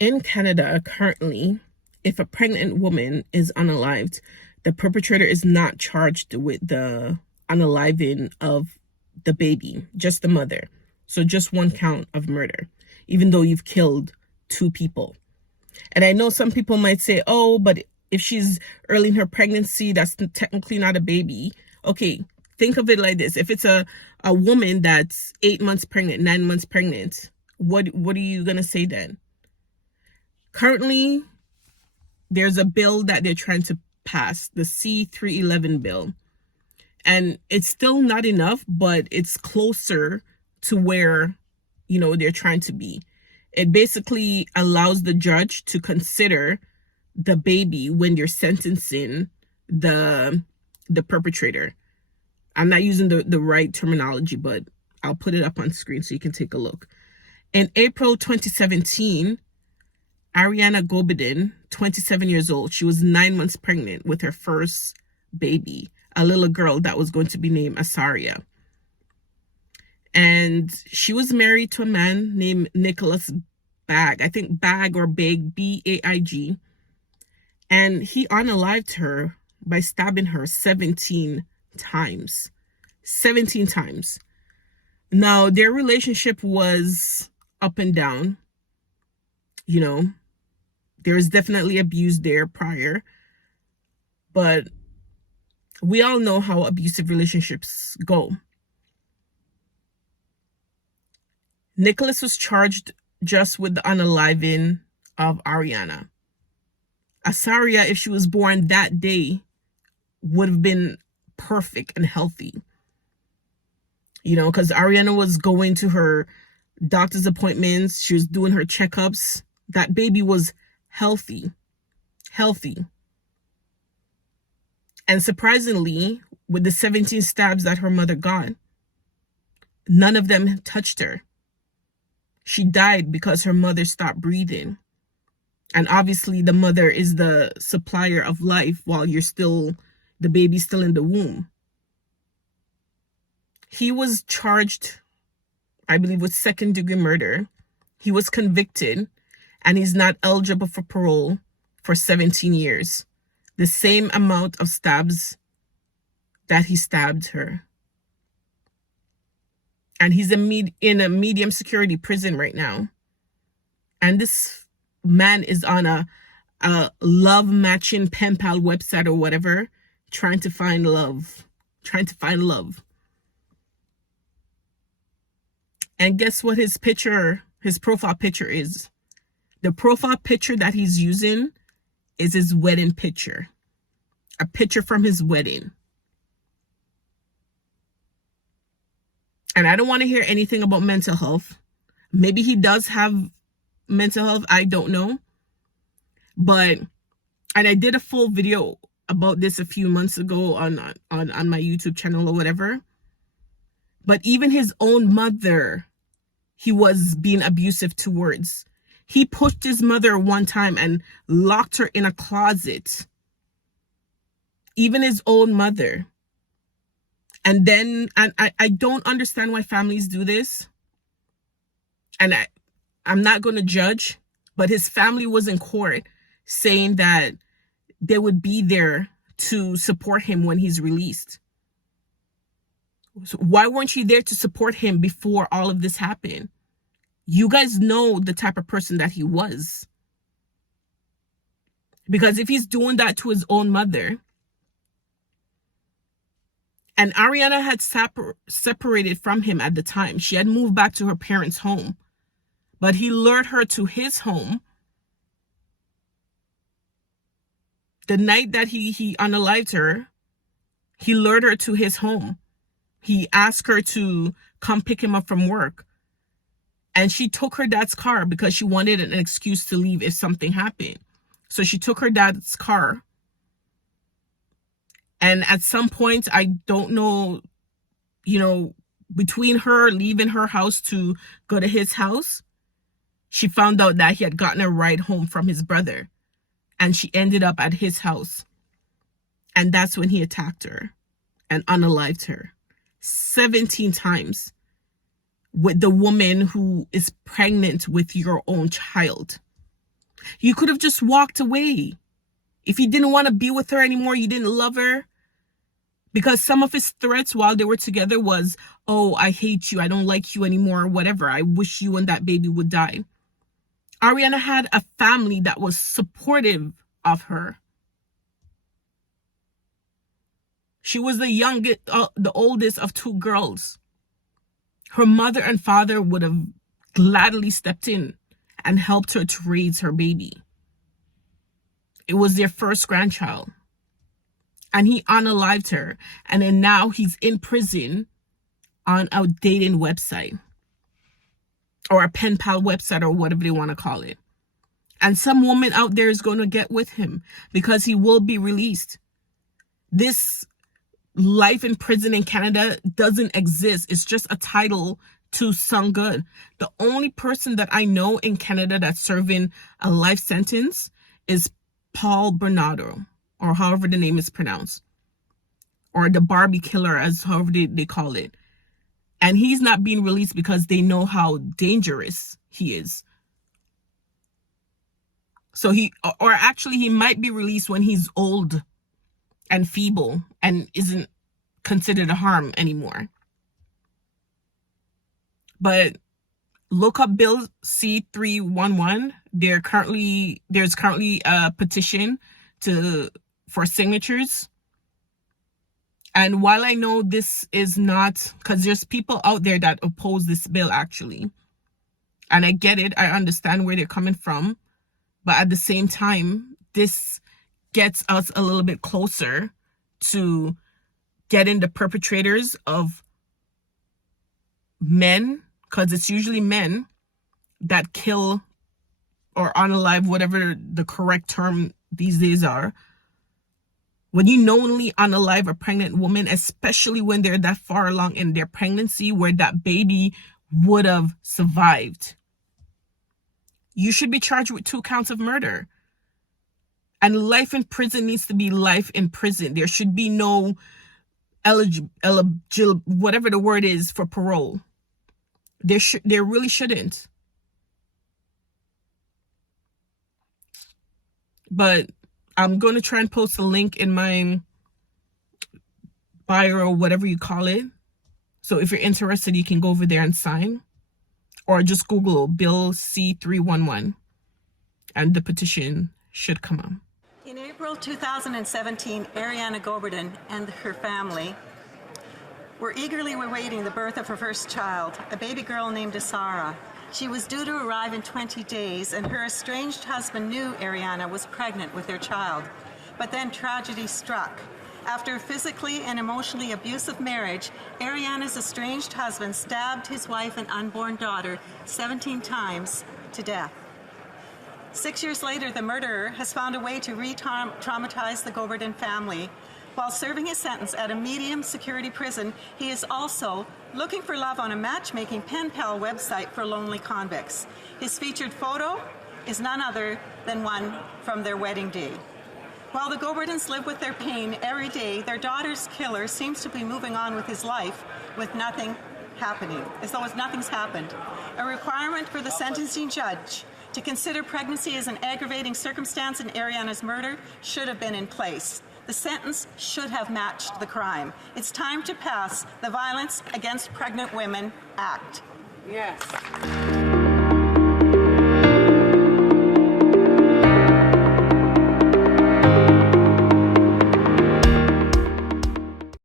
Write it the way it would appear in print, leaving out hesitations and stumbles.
In Canada, currently, if a pregnant woman is unalived, the perpetrator is not charged with the unaliving of the baby, just the mother. So just one count of murder, even though you've killed two people. And I know some people might say, oh, but if she's early in her pregnancy, that's technically not a baby. Okay, think of it like this. If it's a woman that's 8 months pregnant, 9 months pregnant, what are you going to say then? Currently, there's a bill that they're trying to pass, the C-311 bill. And it's still not enough, but it's closer to where, they're trying to be. It basically allows the judge to consider the baby when you're sentencing the perpetrator. I'm not using the right terminology, but I'll put it up on screen so you can take a look. In April 2017, Arianna Goberdhan, 27 years old, she was 9 months pregnant with her first baby, a little girl that was going to be named Asaara. And she was married to a man named Nicholas Bag. I think Bag or Big, B-A-I-G. And he unalived her by stabbing her 17 times. 17 times. Now, their relationship was up and down. There is definitely abuse there prior. But we all know how abusive relationships go. Nicholas was charged just with the unaliving of Arianna. Asaara, if she was born that day, would have been perfect and healthy. Because Arianna was going to her doctor's appointments. She was doing her checkups. That baby was healthy. And surprisingly, with the 17 stabs that her mother got, none of them touched her. She died because her mother stopped breathing. And obviously the mother is the supplier of life while the baby's still in the womb. He was charged, I believe, with second-degree murder. He was convicted, and he's not eligible for parole for 17 years. The same amount of stabs that he stabbed her. And he's in a medium security prison right now. And this man is on a love matching pen pal website or whatever, trying to find love. And guess what his profile picture is? The profile picture that he's using is his wedding picture. A picture from his wedding. And I don't want to hear anything about mental health. Maybe he does have mental health. I don't know. And I did a full video about this a few months ago on my YouTube channel or whatever. But even his own mother, he was being abusive towards. He pushed his mother one time and locked her in a closet. Even his own mother. And I don't understand why families do this. And I'm not going to judge, but his family was in court saying that they would be there to support him when he's released. So why weren't you there to support him before all of this happened? You guys know the type of person that he was. Because if he's doing that to his own mother, and Arianna had separated from him at the time. She had moved back to her parents' home. But he lured her to his home. The night that he unalived her, he lured her to his home. He asked her to come pick him up from work. And she took her dad's car because she wanted an excuse to leave if something happened. So she took her dad's car. And at some point, I don't know, between her leaving her house to go to his house, she found out that he had gotten a ride home from his brother. And she ended up at his house. And that's when he attacked her and unalived her 17 times with the woman who is pregnant with your own child. You could have just walked away. If you didn't want to be with her anymore, you didn't love her. Because some of his threats while they were together was, oh, I hate you, I don't like you anymore, whatever. I wish you and that baby would die. Arianna had a family that was supportive of her. She was the oldest of two girls. Her mother and father would have gladly stepped in and helped her to raise her baby. It was their first grandchild. And he unalived her. And then now he's in prison on a dating website. Or a pen pal website, or whatever they want to call it. And some woman out there is going to get with him because he will be released. This life in prison in Canada doesn't exist. It's just a title to some good. The only person that I know in Canada that's serving a life sentence is Paul Bernardo, or however the name is pronounced, or the Barbie killer, as however they call it. And he's not being released because they know how dangerous he is. So he might be released when he's old and feeble and isn't considered a harm anymore. But look up Bill C-311. There's currently a petition for signatures. And while I know this is not, because there's people out there that oppose this bill actually, and I get it, I understand where they're coming from, but at the same time, this gets us a little bit closer to getting the perpetrators of men, because it's usually men that kill or unalive, whatever the correct term these days are. When you knowingly unalive a pregnant woman, especially when they're that far along in their pregnancy where that baby would have survived, you should be charged with 2 counts of murder. And life in prison needs to be life in prison. There should be no whatever the word is for parole. There really shouldn't. But I'm going to try and post a link in my bio or whatever you call it. So if you're interested, you can go over there and sign. Or just Google Bill C-311 and the petition should come up. In April 2017, Arianna Goberdhan and her family were eagerly awaiting the birth of her first child, a baby girl named Asaara. She was due to arrive in 20 days, and her estranged husband knew Arianna was pregnant with their child. But then tragedy struck. After a physically and emotionally abusive marriage, Arianna's estranged husband stabbed his wife and unborn daughter 17 times to death. 6 years later, the murderer has found a way to re-traumatize the Goberdhan family. While serving his sentence at a medium security prison, he is also looking for love on a matchmaking pen pal website for lonely convicts. His featured photo is none other than one from their wedding day. While the Goberdhans live with their pain every day, their daughter's killer seems to be moving on with his life with nothing happening, as though nothing's happened. A requirement for the sentencing judge to consider pregnancy as an aggravating circumstance in Arianna's murder should have been in place. The sentence should have matched the crime. It's time to pass the Violence Against Pregnant Women Act. Yes.